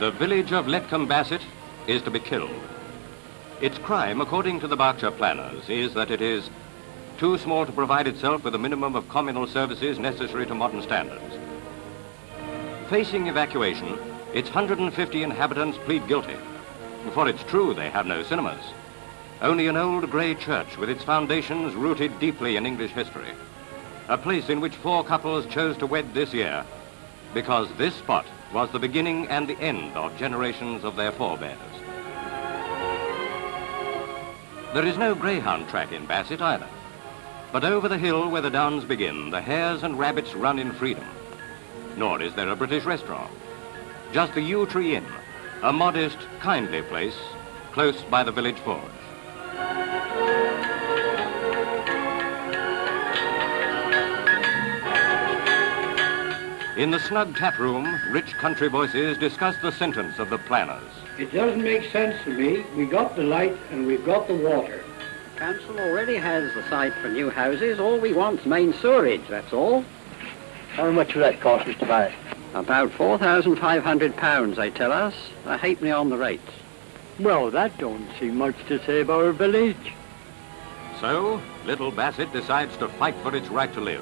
The village of Letcombe Bassett is to be killed. Its crime, according to the Berkshire planners, is that it is too small to provide itself with a minimum of communal services necessary to modern standards. Facing evacuation, its 150 inhabitants plead guilty. For it's true they have no cinemas. Only an old grey church with its foundations rooted deeply in English history. A place in which 4 couples chose to wed this year because this spot was the beginning and the end of generations of their forebears. There is no greyhound track in Bassett either. But over the hill where the downs begin, the hares and rabbits run in freedom. Nor is there a British restaurant. Just the Yew Tree Inn, a modest, kindly place close by the village forge. In the snug tap room, rich country voices discuss the sentence of the planners. It doesn't make sense to me. We got the light and we've got the water. The council already has the site for new houses. All we want's main sewerage, that's all. How much will that cost us to buy? About £4,500, they tell us. A halfpenny on the rates. Well, that don't seem much to save our village. So, little Bassett decides to fight for its right to live.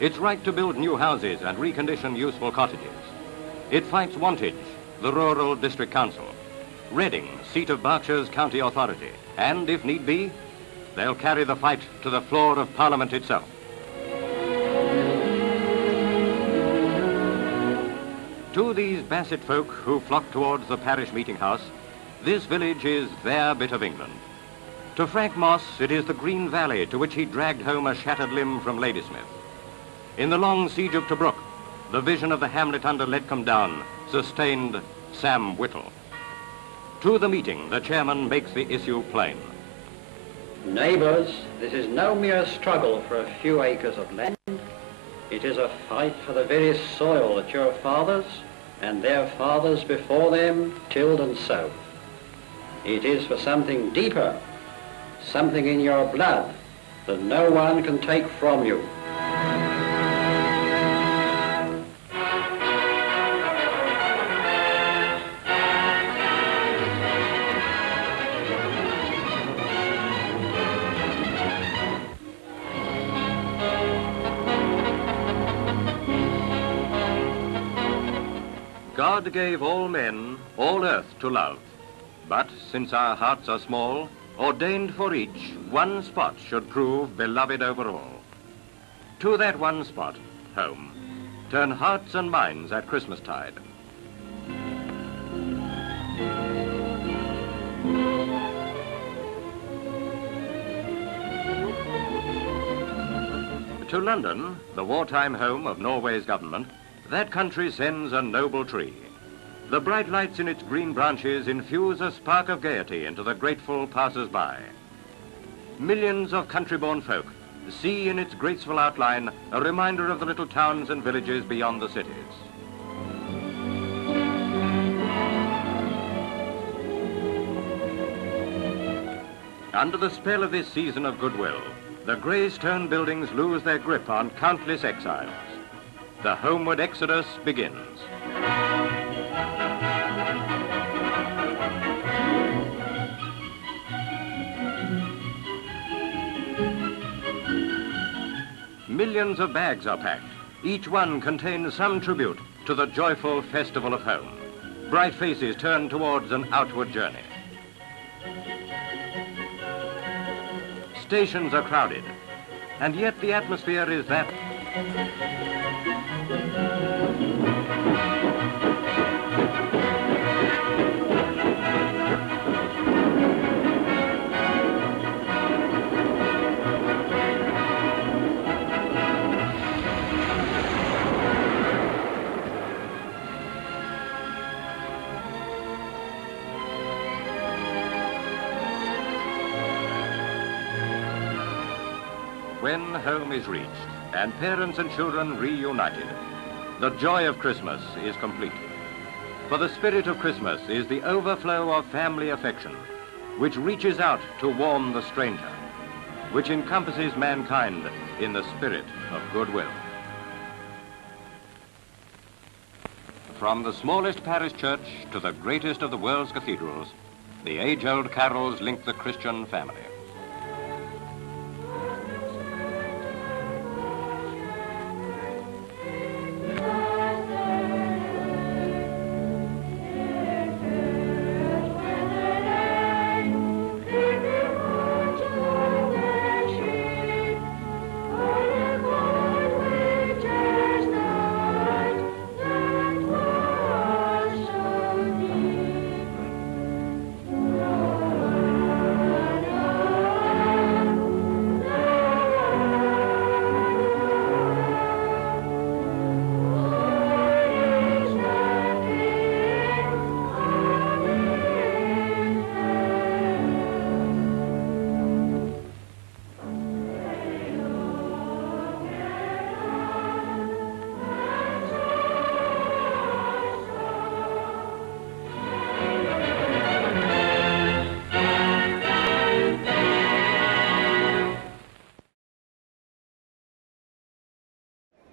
Its right to build new houses and recondition useful cottages. It fights Wantage, the rural district council, Reading, seat of Berkshire's county authority, and, if need be, they'll carry the fight to the floor of Parliament itself. To these Bassett folk who flock towards the parish meeting house, this village is their bit of England. To Frank Moss, it is the Green Valley to which he dragged home a shattered limb from Ladysmith. In the long siege of Tobruk, the vision of the hamlet under Letcombe Down sustained Sam Whittle. To the meeting, the chairman makes the issue plain. Neighbours, this is no mere struggle for a few acres of land. It is a fight for the very soil that your fathers and their fathers before them tilled and sowed. It is for something deeper, something in your blood that no one can take from you. God gave all men, all earth to love. But since our hearts are small, ordained for each, one spot should prove beloved over all. To that one spot, home, turn hearts and minds at Christmastide. To London, the wartime home of Norway's government, that country sends a noble tree. The bright lights in its green branches infuse a spark of gaiety into the grateful passers-by. Millions of country-born folk see in its graceful outline a reminder of the little towns and villages beyond the cities. Under the spell of this season of goodwill, the grey stone buildings lose their grip on countless exiles. The homeward exodus begins. Millions of bags are packed. Each one contains some tribute to the joyful festival of home. Bright faces turn towards an outward journey. Stations are crowded, and yet the atmosphere is that. When home is reached and parents and children reunited, the joy of Christmas is complete. For the spirit of Christmas is the overflow of family affection, which reaches out to warm the stranger, which encompasses mankind in the spirit of goodwill. From the smallest parish church to the greatest of the world's cathedrals, the age-old carols link the Christian family.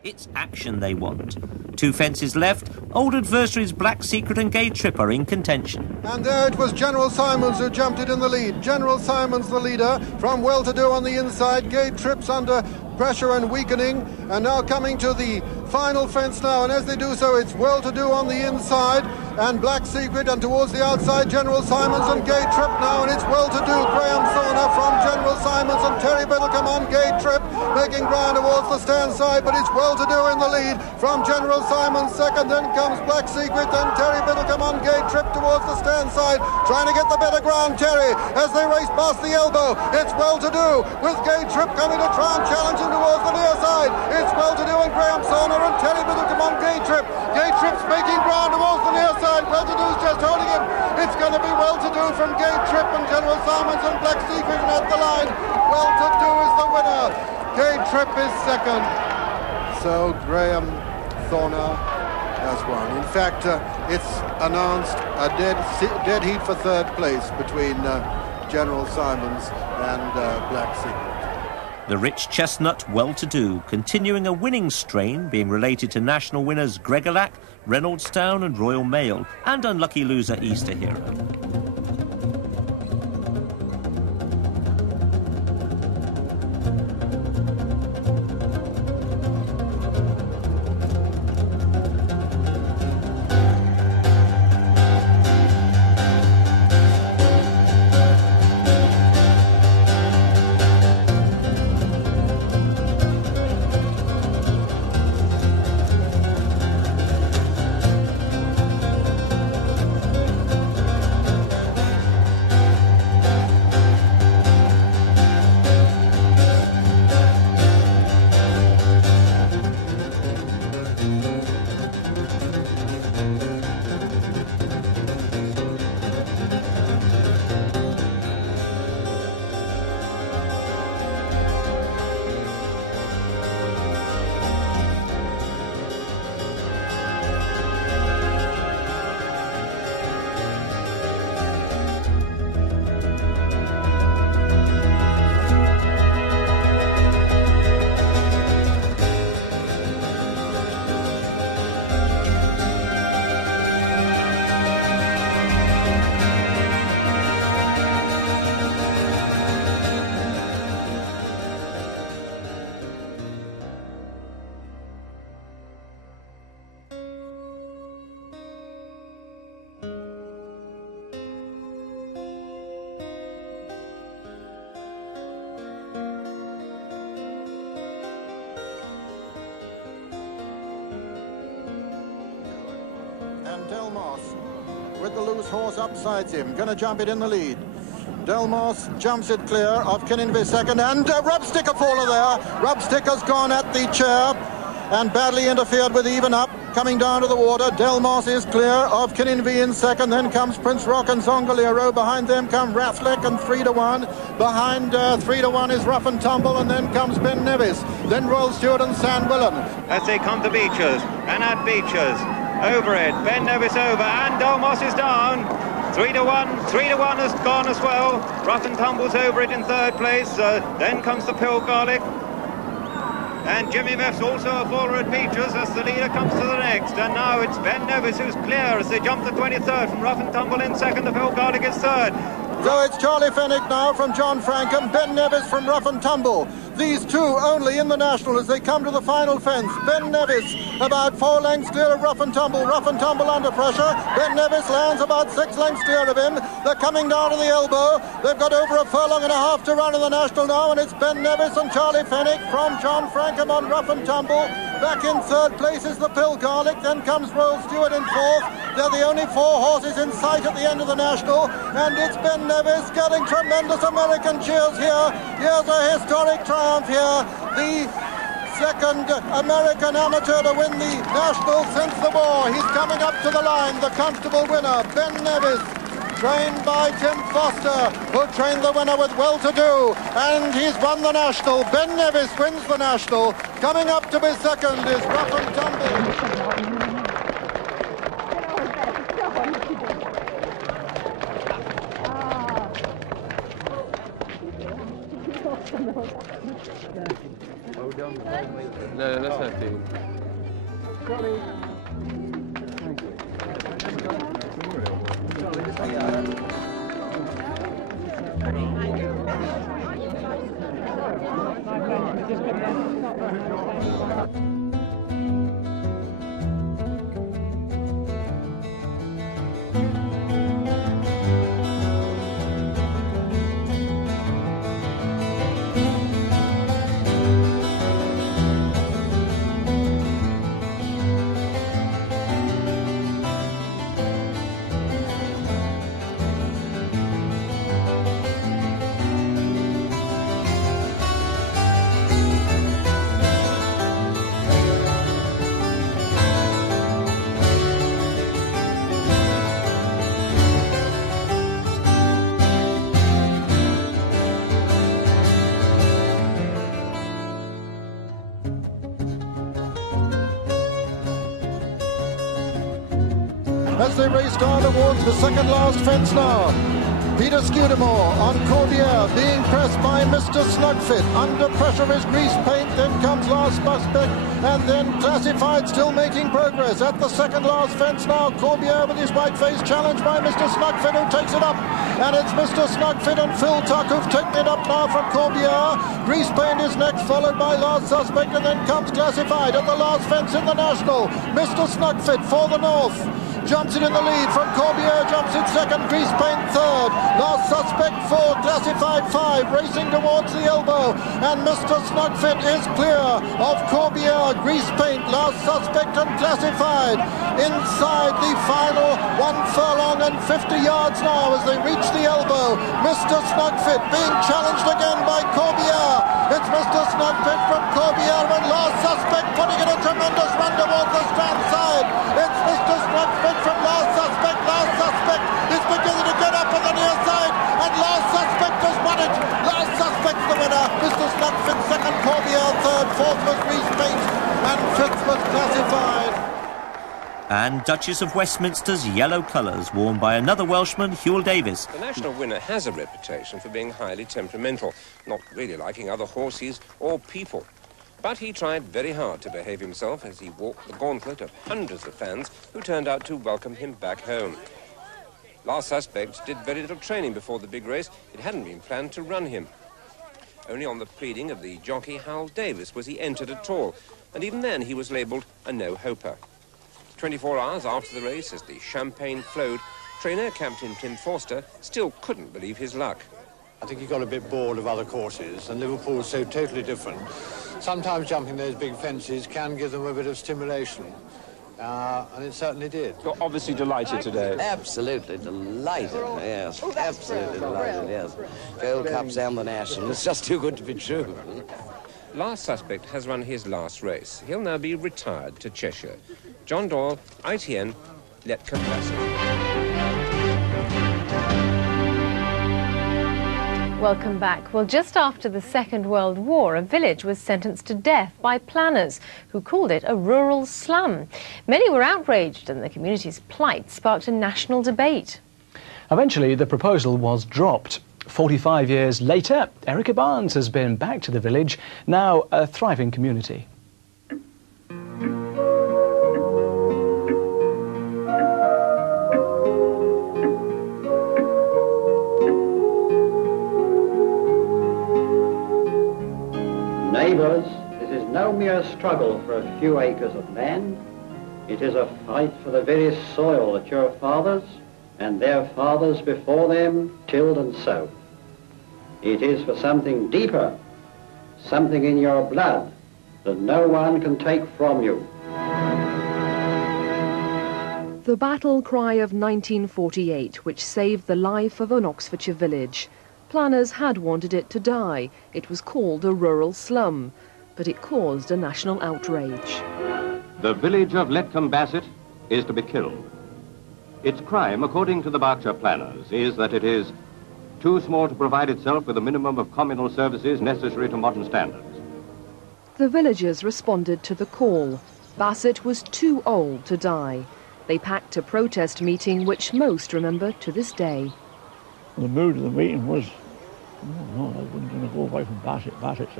It's action they want. Two fences left, old adversaries Black Secret and Gay Trip are in contention. And there it was General Simons who jumped it in the lead. General Simons the leader from Well-to-Do on the inside. Gay Trip's under pressure and weakening, and now coming to the final fence now, and as they do so it's Well-to-Do on the inside and Black Secret, and towards the outside General Simons and Gay Trip now, and it's Well-to-Do. Graham Thorner from General Simons and Terry Biddlecombe on Gay Trip, making ground towards the stand side, but it's Well-to-Do in the lead from General Simons second, then comes Black Secret, then Terry Biddlecombe on Gay Trip towards the stand side, trying to get the better ground. Terry, as they race past the elbow, it's Well-to-Do with Gay Trip coming to try and challenge him towards the near side. It's Well-to-Do and Graham Thorner and Terry Biddlecombe on Gay Trip. Gay Trip's making ground towards the near side. Well-to-Do's just holding him. It's going to be Well-to-Do from Gay Trip and General Simons and Black Secret, and at the line, Well-to-Do is the winner. Gay Trip is second. So Graham Thorner has won. In fact, it's announced a dead heat for third place between General Simons and Black Secret. The rich chestnut Well-to-Do continuing a winning strain, being related to national winners Gregorlac, Reynoldstown and Royal Mail, and unlucky loser Easter Hero. Delmos with the loose horse upsides him, going to jump it in the lead. Delmos jumps it clear of Kinninvy second, and Rob Stickerfaller there. Rob Sticker's gone at the chair and badly interfered with even up, coming down to the water. Delmos is clear of Kinninvy in second, then comes Prince Rock and Zongalero. Behind them come Rathleck and 3-1. Behind 3-1 is Rough and Tumble, and then comes Ben Nevis. Then Royal Stewart and San Willen. As they come to Beechers, and at Beechers, over it, Ben Nevis over, and Delmos is down. 3-1, 3-1 has gone as well. Rough and Tumble's over it in third place. Then comes the Pill Garlic. And Jimmy Meff's also a faller at Beecher's as the leader comes to the next. And now it's Ben Nevis who's clear as they jump the 23rd from Rough and Tumble in second. The Phil Garlick is third. So it's Charlie Fenwick now from John Frankham, Ben Nevis from Rough and Tumble. These two only in the National as they come to the final fence. Ben Nevis about 4 lengths clear of Rough and Tumble under pressure. Ben Nevis lands about 6 lengths clear of him. They're coming down to the elbow. They've got over a furlong and a half to run in the National now, and it's Ben Nevis and Charlie Fenwick from John Frankham on Rough and Tumble. Back in third place is the Pill Garlic, then comes Royal Stewart in fourth. They're the only 4 horses in sight at the end of the National, and it's Ben Nevis getting tremendous American cheers here. Here's a historic triumph here. The second American amateur to win the National since the war. He's coming up to the line, the comfortable winner, Ben Nevis, trained by Tim Foster, who trained the winner with Well-to-Do, and he's won the National. Ben Nevis wins the National. Coming up to be second is Rough and Tumble. No, that's not big. As they race down towards the second last fence now. Peter Scudamore on Corbiere, being pressed by Mr. Snugfit. Under pressure is Grease Paint, then comes Last Suspect, and then Classified still making progress. At the second last fence now, Corbiere with his white face challenged by Mr. Snugfit, who takes it up. And it's Mr. Snugfit and Phil Tuck who've taken it up now from Corbiere. Grease Paint is next, followed by Last Suspect, and then comes Classified at the last fence in the National. Mr. Snugfit for the North. Jumps it in the lead from Corbiere, jumps it second, Grease Paint third, Last Suspect fourth, Classified 5, racing towards the elbow, and Mr. Snugfit is clear of Corbiere, Grease Paint, Last Suspect and Classified. Inside the final 1 furlong and 50 yards now as they reach the elbow. Mr. Snugfit being challenged again by Corbiere. It's Mr. Snugfit from Corbiere and Last Suspect putting in a tremendous run towards the stand side. It's Mr. Snugfit from Last Suspect. Last Suspect is beginning to get up on the near side, and Last Suspect has won it. Last Suspect's the winner. Mr. Snugfit second, Corbiere third, fourth was Grease Paint, and fifth was Classified. And Duchess of Westminster's yellow colours, worn by another Welshman, Hewell Davis. The national winner has a reputation for being highly temperamental, not really liking other horses or people. But he tried very hard to behave himself as he walked the gauntlet of hundreds of fans who turned out to welcome him back home. Last Suspect did very little training before the big race. It hadn't been planned to run him. Only on the pleading of the jockey Howell Davis was he entered at all, and even then he was labelled a no-hoper. 24 hours after the race, as the champagne flowed, trainer Captain Tim Forster still couldn't believe his luck. I think he got a bit bored of other courses, and Liverpool is so totally different. Sometimes jumping those big fences can give them a bit of stimulation, and it certainly did. You're obviously delighted today. Absolutely delighted, yes. Absolutely delighted, yes. Gold Cups and the National. It's just too good to be true. Last Suspect has run his last race. He'll now be retired to Cheshire. John Doyle, ITN, Letcombe Bassett. Welcome back. Well, just after the Second World War, a village was sentenced to death by planners who called it a rural slum. Many were outraged, and the community's plight sparked a national debate. Eventually, the proposal was dropped. 45 years later, Erica Barnes has been back to the village, now a thriving community. Neighbours, this is no mere struggle for a few acres of land. It is a fight for the very soil that your fathers and their fathers before them tilled and sowed. It is for something deeper, something in your blood that no one can take from you. The battle cry of 1948, which saved the life of an Oxfordshire village. Planners had wanted it to die. It was called a rural slum, but it caused a national outrage. The village of Letcombe Bassett is to be killed. Its crime, according to the Berkshire planners, is that it is too small to provide itself with a minimum of communal services necessary to modern standards. The villagers responded to the call. Bassett was too old to die. They packed a protest meeting which most remember to this day. The mood of the meeting was, oh no, I wouldn't want to go away from Bassett. Bassett's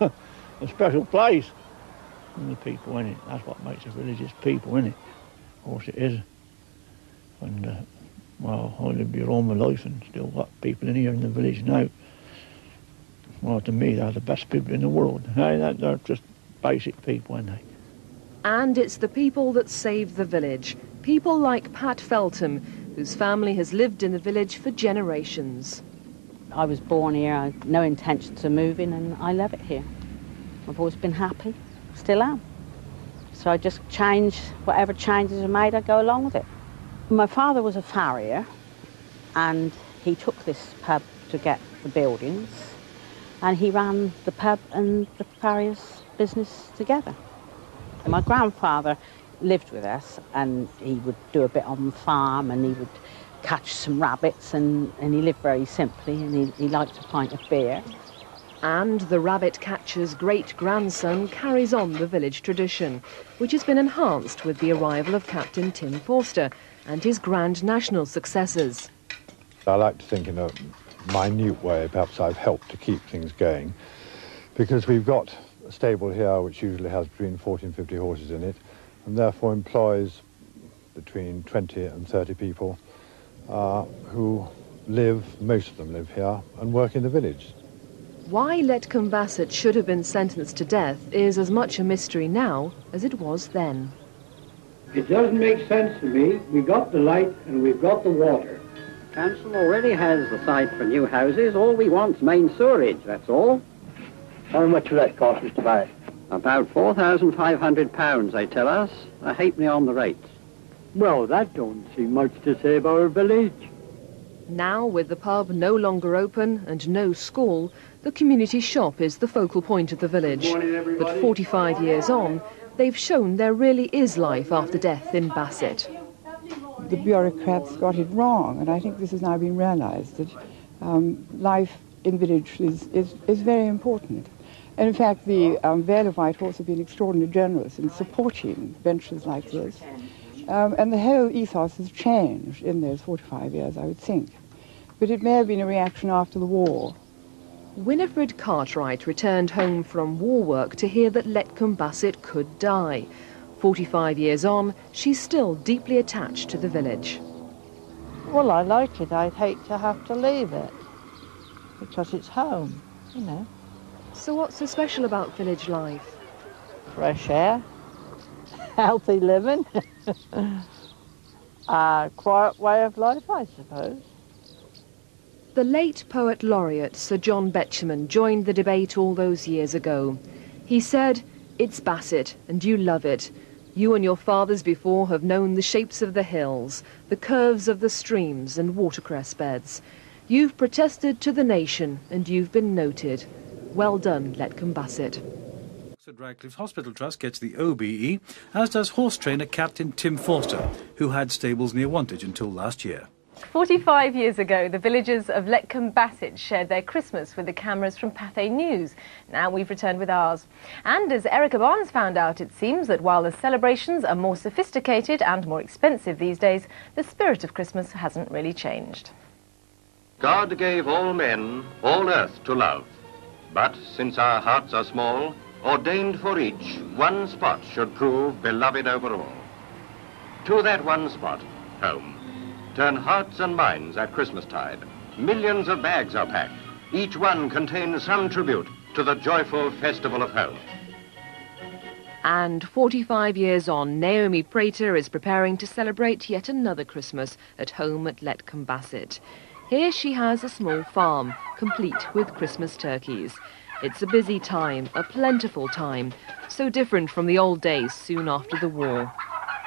a special place. And the people in it, that's what makes a village, is people in it. Of course it is. And, well, I lived here all my life and still got people in here in the village now. Well, to me, they're the best people in the world. They're just basic people, aren't they? And it's the people that saved the village. People like Pat Feltham, whose family has lived in the village for generations. I was born here, I had no intentions of moving, and I love it here. I've always been happy, still am. So I just change, whatever changes are made, I go along with it. My father was a farrier, and he took this pub to get the buildings, and he ran the pub and the farrier's business together. And my grandfather lived with us, and he would do a bit on the farm, and he would catch some rabbits, and he lived very simply, and he liked a pint of beer. And the rabbit catcher's great-grandson carries on the village tradition, which has been enhanced with the arrival of Captain Tim Forster and his grand national successors. I like to think in a minute way, perhaps I've helped to keep things going, because we've got a stable here which usually has between 40 and 50 horses in it, and therefore employs between 20 and 30 people who live, most of them live here, and work in the village. Why Letcombe Bassett should have been sentenced to death is as much a mystery now as it was then. It doesn't make sense to me. We got the light and we've got the water. Council already has the site for new houses. All we want's main sewerage, that's all. How much will that cost, Mr. Barrett? About £4,500, they tell us. A halfpenny on the rates. Well, that don't seem much to save our village. Now, with the pub no longer open and no school, the community shop is the focal point of the village. But 45 years on, they've shown there really is life after death in Bassett. The bureaucrats got it wrong, and I think this has now been realised, that life in village is very important. And in fact, the Vale of White Horse have been extraordinarily generous in supporting ventures like this. And the whole ethos has changed in those 45 years, I would think. But it may have been a reaction after the war. Winifred Cartwright returned home from war work to hear that Letcombe Bassett could die. 45 years on, she's still deeply attached to the village. Well, I like it. I'd hate to have to leave it, because it's home, you know. So what's so special about village life? Fresh air, healthy living, a quiet way of life, I suppose. The late poet laureate Sir John Betjeman joined the debate all those years ago. He said, "It's Bassett, and you love it. You and your fathers before have known the shapes of the hills, the curves of the streams and watercress beds. You've protested to the nation, and you've been noted. Well done, Letcombe Bassett." Radcliffe Hospital Trust gets the OBE, as does horse trainer Captain Tim Forster, who had stables near Wantage until last year. 45 years ago, the villagers of Letcombe Bassett shared their Christmas with the cameras from Pathé News. Now we've returned with ours. And as Erica Barnes found out, it seems that while the celebrations are more sophisticated and more expensive these days, the spirit of Christmas hasn't really changed. God gave all men, all earth to love. But since our hearts are small, ordained for each, one spot should prove beloved over all. To that one spot, home, turn hearts and minds at Christmastide. Millions of bags are packed. Each one contains some tribute to the joyful festival of home. And 45 years on, Naomi Prater is preparing to celebrate yet another Christmas at home at Letcombe Bassett. Here she has a small farm, complete with Christmas turkeys. It's a busy time, a plentiful time, so different from the old days soon after the war.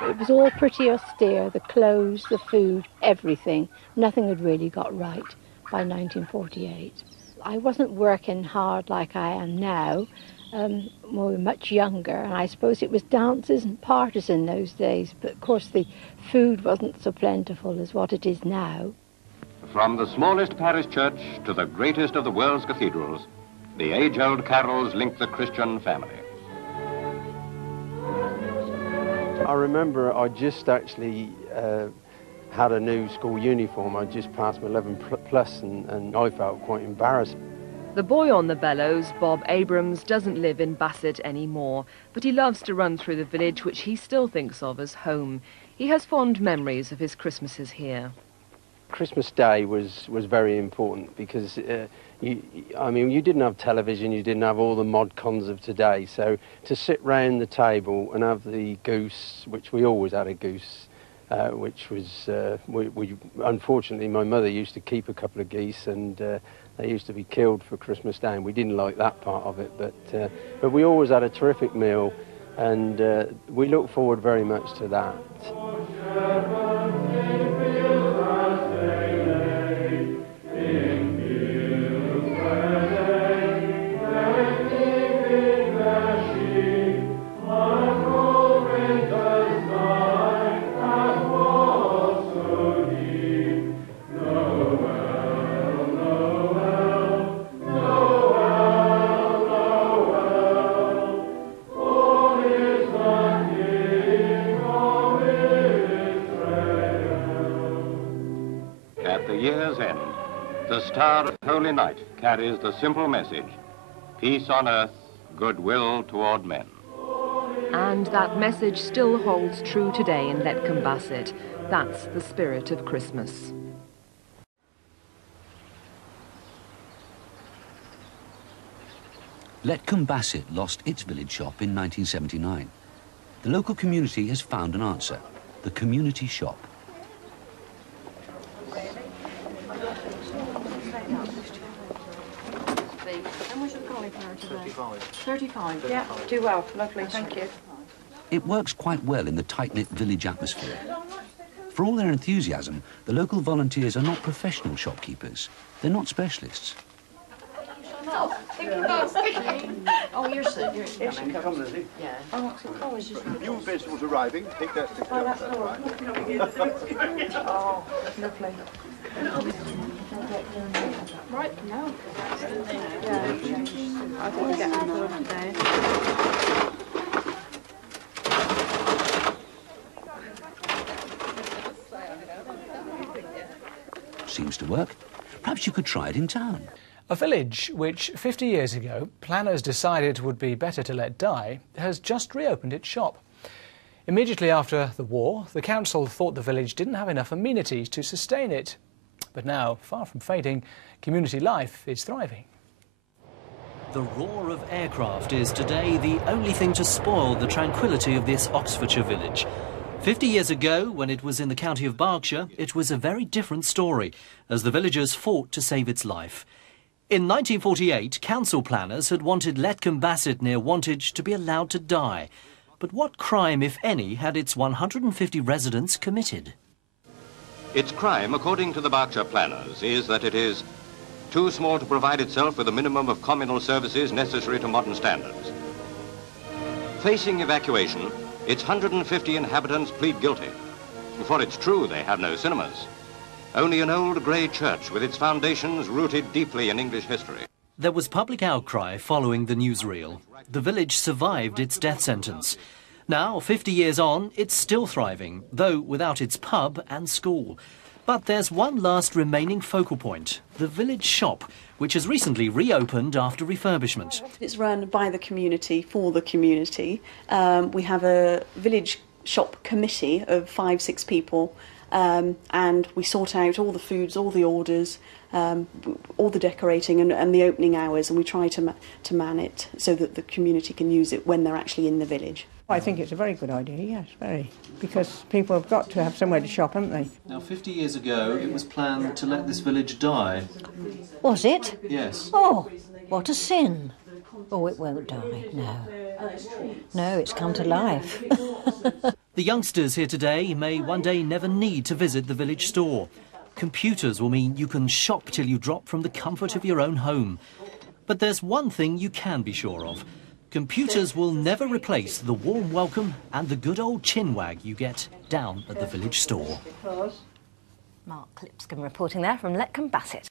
It was all pretty austere, the clothes, the food, everything. Nothing had really got right by 1948. I wasn't working hard like I am now. We were much younger, and I suppose it was dances and parties in those days, but of course the food wasn't so plentiful as what it is now. From the smallest parish church to the greatest of the world's cathedrals, the age-old carols link the Christian family. I remember I just actually had a new school uniform. I just passed my 11 plus and I felt quite embarrassed. The boy on the bellows, Bob Abrams, doesn't live in Bassett anymore, but he loves to run through the village which he still thinks of as home. He has fond memories of his Christmases here. Christmas Day was very important because, I mean, you didn't have television, you didn't have all the mod cons of today, so to sit round the table and have the goose, which we always had a goose, which was, unfortunately, my mother used to keep a couple of geese and they used to be killed for Christmas Day, and we didn't like that part of it, but we always had a terrific meal, and we look forward very much to that. At the year's end, the Star of Holy Night carries the simple message, peace on earth, goodwill toward men. And that message still holds true today in Letcombe Bassett. That's the spirit of Christmas. Letcombe Bassett lost its village shop in 1979. The local community has found an answer, the community shop. How much of the cauliflower today? 35, yeah. Do well, lovely, thank you. It works quite well in the tight-knit village atmosphere. For all their enthusiasm, the local volunteers are not professional shopkeepers. They're not specialists. Oh, you're sitting. Yes, come, Lizzie. Yeah. Oh, what's it called? New vegetables arriving. Take that. Oh, that's all. Oh, lovely. Right, no. Yeah, I think we're getting bored today. Seems to work. Perhaps you could try it in town. A village which 50 years ago planners decided would be better to let die has just reopened its shop. Immediately after the war, the council thought the village didn't have enough amenities to sustain it. But now, far from fading, community life is thriving. The roar of aircraft is today the only thing to spoil the tranquillity of this Oxfordshire village. 50 years ago, when it was in the county of Berkshire, it was a very different story, as the villagers fought to save its life. In 1948, council planners had wanted Letcombe Bassett near Wantage to be allowed to die. But what crime, if any, had its 150 residents committed? Its crime, according to the Berkshire planners, is that it is too small to provide itself with a minimum of communal services necessary to modern standards. Facing evacuation, its 150 inhabitants plead guilty. For it's true they have no cinemas. Only an old grey church with its foundations rooted deeply in English history. There was public outcry following the newsreel. The village survived its death sentence. Now, 50 years on, it's still thriving, though without its pub and school. But there's one last remaining focal point, the village shop, which has recently reopened after refurbishment. It's run by the community, for the community. We have a village shop committee of 5-6 people, and we sort out all the foods, all the orders, all the decorating and the opening hours, and we try to man it so that the community can use it when they're actually in the village. I think it's a very good idea, yes, very, because people have got to have somewhere to shop, haven't they? Now, 50 years ago, it was planned to let this village die. Was it? Yes. Oh, what a sin. Oh, it won't die, no. No, it's come to life. The youngsters here today may one day never need to visit the village store. Computers will mean you can shop till you drop from the comfort of your own home. But there's one thing you can be sure of. Computers will never replace the warm welcome and the good old chinwag you get down at the village store. Mark Lipscombe reporting there from Letcombe Bassett.